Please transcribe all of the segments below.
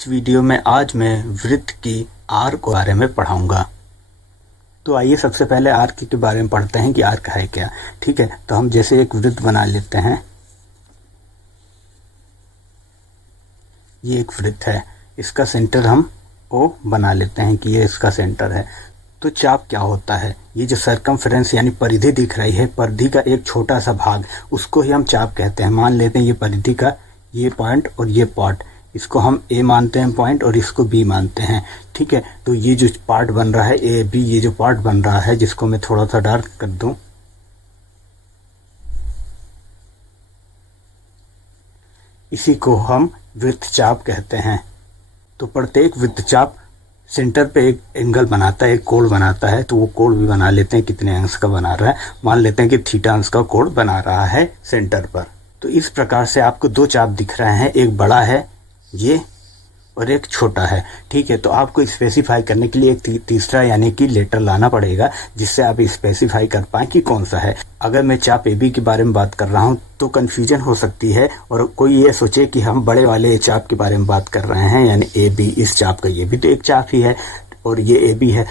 इस वीडियो में आज मैं वृत्त की आर्क के बारे में पढ़ाऊंगा। तो आइए सबसे पहले आर्क के बारे में पढ़ते हैं कि आर्क है क्या। ठीक है, तो हम जैसे एक वृत्त बना लेते हैं। ये एक वृत्त है, इसका सेंटर हम ओ बना लेते हैं कि ये इसका सेंटर है। तो चाप क्या होता है? ये जो सरकमफ्रेंस यानी परिधि दिख रही है, परिधि का एक छोटा सा भाग, उसको ही हम चाप कहते हैं। मान लेते हैं ये परिधि का ये पॉइंट और ये पार्ट, इसको हम ए मानते हैं पॉइंट और इसको बी मानते हैं। ठीक है, तो ये जो पार्ट बन रहा है ए बी, ये जो पार्ट बन रहा है जिसको मैं थोड़ा सा डार्क कर दूं, इसी को हम वृत्तचाप कहते हैं। तो प्रत्येक वृत्तचाप सेंटर पे एक एंगल बनाता है, एक कोण बनाता है। तो वो कोण भी बना लेते हैं, कितने अंश का बना रहा है। मान लेते हैं कि थीटा अंश का कोण बना रहा है सेंटर पर। तो इस प्रकार से आपको दो चाप दिख रहे हैं, एक बड़ा है ये और एक छोटा है। ठीक है, तो आपको स्पेसिफाई करने के लिए एक तीसरा यानी कि लेटर लाना पड़ेगा, जिससे आप स्पेसिफाई कर पाए कि कौन सा है। अगर मैं चाप ए बी के बारे में बात कर रहा हूं तो कंफ्यूजन हो सकती है और कोई ये सोचे कि हम बड़े वाले चाप के बारे में बात कर रहे हैं, यानी ए बी, इस चाप का ये भी तो एक चाप ही है और ये ए बी है।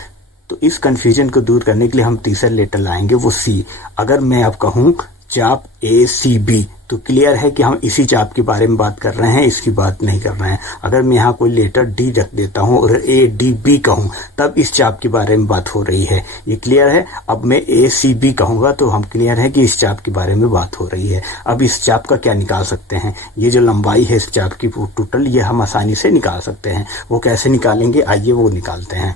तो इस कंफ्यूजन को दूर करने के लिए हम तीसरा लेटर लाएंगे, वो सी। अगर मैं अब कहूँ चाप ए सी बी तो क्लियर है कि हम इसी चाप के बारे में बात कर रहे हैं, इसकी बात नहीं कर रहे हैं। अगर मैं यहाँ कोई लेटर डी रख देता हूँ और ए डी बी कहूँ तब इस चाप के बारे में बात हो रही है। ये क्लियर है। अब मैं ए सी बी कहूँगा तो हम क्लियर है कि इस चाप के बारे में बात हो रही है। अब इस चाप का क्या निकाल सकते हैं? ये जो लंबाई है इस चाप की टोटल, ये हम आसानी से निकाल सकते हैं। वो कैसे निकालेंगे, आइए वो निकालते हैं।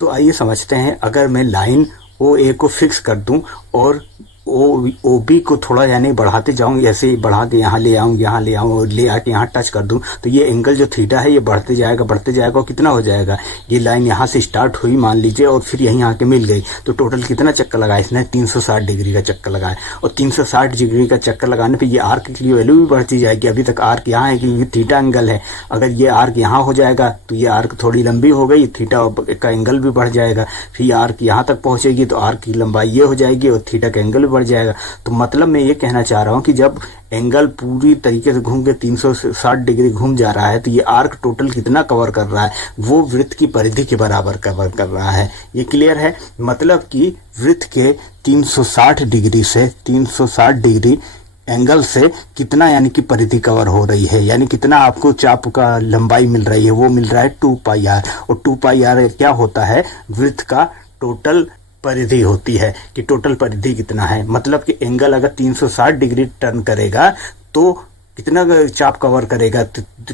तो आइए समझते हैं। अगर मैं लाइन ओ ए को फिक्स कर दूं और ओ बी को थोड़ा यानी बढ़ाते जाऊं, ऐसे ही बढ़ा के यहाँ ले आऊं और ले आके यहाँ टच कर दूं, तो ये एंगल जो थीटा है ये बढ़ते जाएगा और कितना हो जाएगा, ये लाइन यहाँ से स्टार्ट हुई मान लीजिए और फिर यहीं आके मिल गई। तो टोटल कितना चक्कर लगाया इसने? 360 डिग्री का चक्कर लगाया। और 360 डिग्री का चक्कर लगाने पर ये आर्क की वैल्यू भी बढ़ती जाएगी। अभी तक आर्क यहाँ है कि ये थीटा एंगल है, अगर ये आर्क यहाँ हो जाएगा तो ये आर्क थोड़ी लंबी हो गई, थीटा का एंगल भी बढ़ जाएगा। फिर आर्क यहाँ तक पहुंचेगी तो आर्क की लंबाई ये हो जाएगी और थीटा का एंगल बढ़ जाएगा। तो मतलब मैं ये कहना चाह रहा हूं कि जब एंगल पूरी तरीके से घूम के 360 डिग्री घूम जा रहा है तो ये आर्क टोटल कितना कवर कर रहा है, वो वृत्त की परिधि के बराबर कवर कर रहा है। ये क्लियर है। मतलब कि वृत्त के 360 डिग्री एंगल से कितना यानी कि परिधि कवर हो रही है, यानी कितना आपको चाप का लंबाई मिल रही है, वो मिल रहा है 2 पाई आर। और 2 पाई आर क्या होता है? वृत्त का टोटल परिधि होती है कि टोटल परिधि कितना है। मतलब कि एंगल अगर 360 डिग्री टर्न करेगा तो कितना चाप कवर करेगा?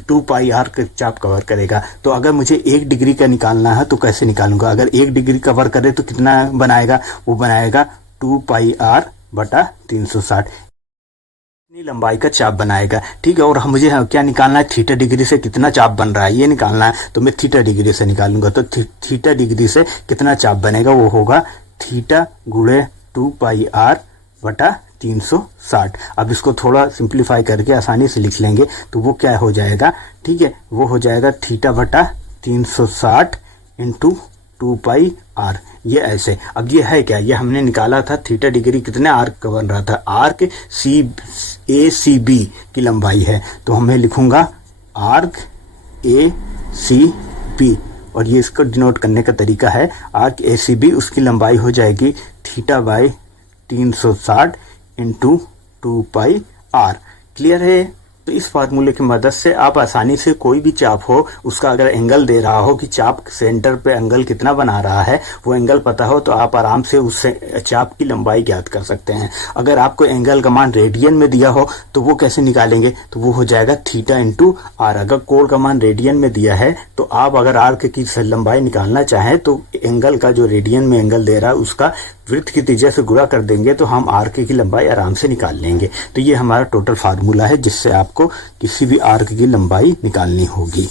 2 पाई आर का चाप कवर करेगा। तो अगर मुझे 1 डिग्री का निकालना है तो कैसे निकालूंगा? अगर 1 डिग्री कवर करे तो कितना बनाएगा? वो बनाएगा 2 पाई आर बटा 360, इतनी लंबाई का चाप बनाएगा। ठीक है, और मुझे क्या निकालना है? थीटा डिग्री से कितना चाप बन रहा है ये निकालना है। तो मैं थीटा डिग्री से निकालूंगा। तो थीटा डिग्री से कितना चाप बनेगा? वो होगा थीटा गुणे 2 पाई आर बटा 360। अब इसको थोड़ा सिंप्लीफाई करके आसानी से लिख लेंगे तो वो क्या हो जाएगा? ठीक है, वो हो जाएगा थीटा बटा 360 इंटू 2 पाई आर। ये ऐसे। अब ये है क्या? ये हमने निकाला था थीटा डिग्री कितने आर्क का बन रहा था। आर्क ए सी बी की लंबाई है, तो मैं लिखूंगा आर्क ए सी बी, और ये इसको डिनोट करने का तरीका है आर्क ए सी बी। उसकी लंबाई हो जाएगी theta by 360 into 2 pi r. Clear है? तो इस फार्मूले की मदद से आप आसानी से कोई भी चाप हो उसका अगर एंगल दे रहा हो कि चाप सेंटर पे एंगल कितना बना रहा है, वो एंगल पता हो तो आप आराम से उस चाप की लंबाई ज्ञात कर सकते हैं। अगर आपको एंगल का मान रेडियन में दिया हो तो वो कैसे निकालेंगे? तो वो हो जाएगा थीटा इंटू आर। अगर कोण का मान रेडियन में दिया है तो आप अगर आर्क की लंबाई निकालना चाहें तो एंगल का जो रेडियन में एंगल दे रहा है उसका वृत्त की त्रिज्या से गुणा कर देंगे तो हम आर्क की लंबाई आराम से निकाल लेंगे। तो ये हमारा टोटल फार्मूला है जिससे आपको किसी भी आर्क की लंबाई निकालनी होगी।